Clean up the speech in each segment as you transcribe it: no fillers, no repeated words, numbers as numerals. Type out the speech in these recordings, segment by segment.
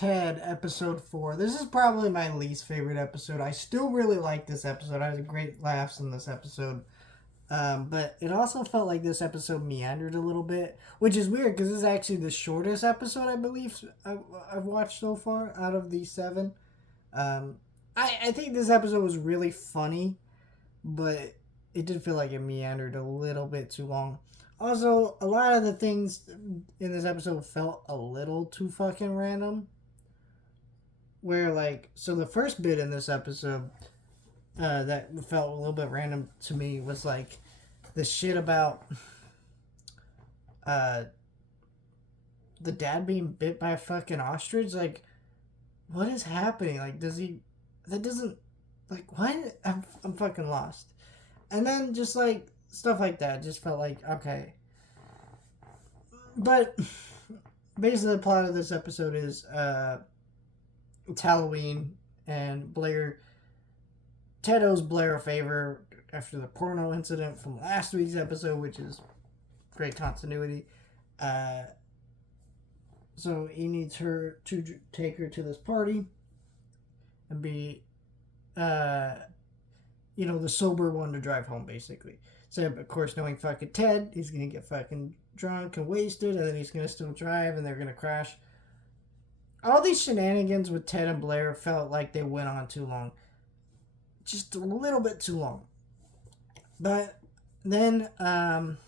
Ted, episode 4. This is probably my least favorite episode. I still really like this episode. I had great laughs in this episode. But it also felt like this episode meandered a little bit, which is weird because this is actually the shortest episode, I believe, I've watched so far out of these 7. Um, I think this episode was really funny, but it did feel like it meandered a little bit too long. Also, a lot of the things in this episode felt a little too fucking random. Where, like, so the first bit in this episode that felt a little bit random to me was, like, the shit about uh, the dad being bit by a fucking ostrich. Like, what is happening? Like, does he. That doesn't. Like, what? I'm fucking lost. And then just, like, stuff like that just felt like, okay. But basically the plot of this episode is it's Halloween and Ted owes Blair a favor after the porno incident from last week's episode, which is great continuity. So he needs her to take her to this party and be the sober one to drive home, basically. So, of course, knowing fucking Ted, he's gonna get fucking drunk and wasted, and then he's gonna still drive, and they're gonna crash. All these shenanigans with Ted and Blair felt like they went on too long. Just a little bit too long. But then, there's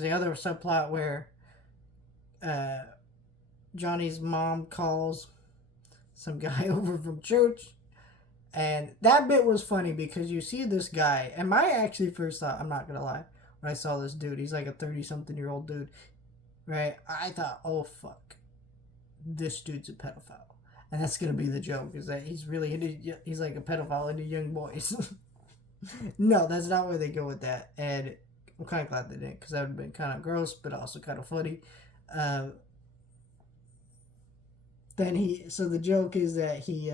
the other subplot where Johnny's mom calls some guy over from church. And that bit was funny because you see this guy, and my actually first thought, I'm not gonna lie, when I saw this dude, he's like a 30-something-year-old dude, right? I thought, oh fuck, this dude's a pedophile, and that's gonna be the joke, is that he's like a pedophile into young boys. No, that's not where they go with that, and I'm kind of glad they didn't, because that would have been kind of gross, but also kind of funny. So the joke is that he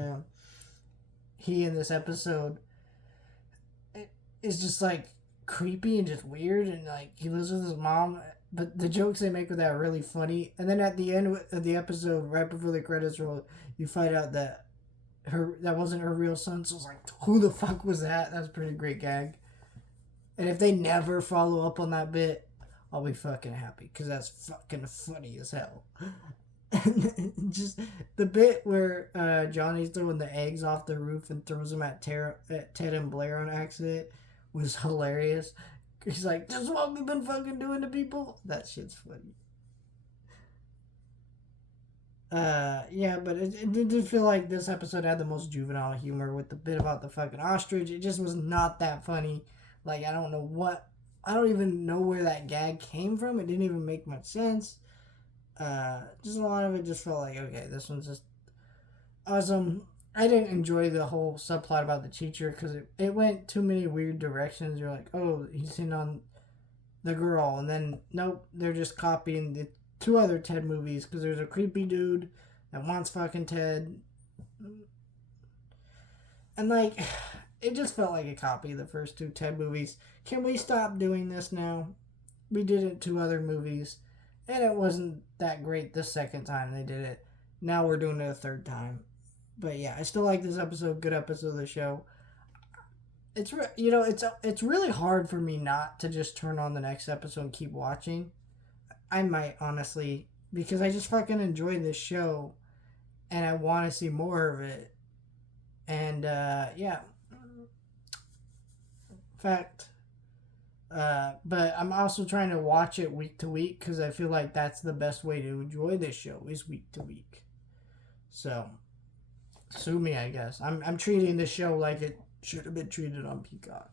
in this episode is just like creepy and just weird, and like he lives with his mom, but the jokes they make with that are really funny. And then at the end of the episode, right before the credits roll, you find out that that wasn't her real son. So it's like, who the fuck was that? That's a pretty great gag. And if they never follow up on that bit, I'll be fucking happy, because that's fucking funny as hell. Just the bit where Johnny's throwing the eggs off the roof and throws them at Ted and Blair on accident was hilarious. He's like, "This is what we've been fucking doing to people." That shit's funny. Yeah, but it did feel like this episode had the most juvenile humor with the bit about the fucking ostrich. It just was not that funny. Like, I don't even know where that gag came from. It didn't even make much sense. Just a lot of it just felt like, okay, this one's just awesome. I didn't enjoy the whole subplot about the teacher because it went too many weird directions. You're like, oh, he's in on the girl, and then nope, they're just copying the 2 other Ted movies, because there's a creepy dude that wants fucking Ted, and like, it just felt like a copy of the first 2 Ted movies. Can we stop doing this now? We did it 2 other movies, and it wasn't that great the second time they did it. Now we're doing it a 3rd time. But yeah, I still like this episode. Good episode of the show. It's really hard for me not to just turn on the next episode and keep watching. I might, honestly, because I just fucking enjoy this show, and I want to see more of it. And yeah, fact. But I'm also trying to watch it week to week, because I feel like that's the best way to enjoy this show, is week to week. So, sue me, I guess. I'm treating this show like it should have been treated on Peacock.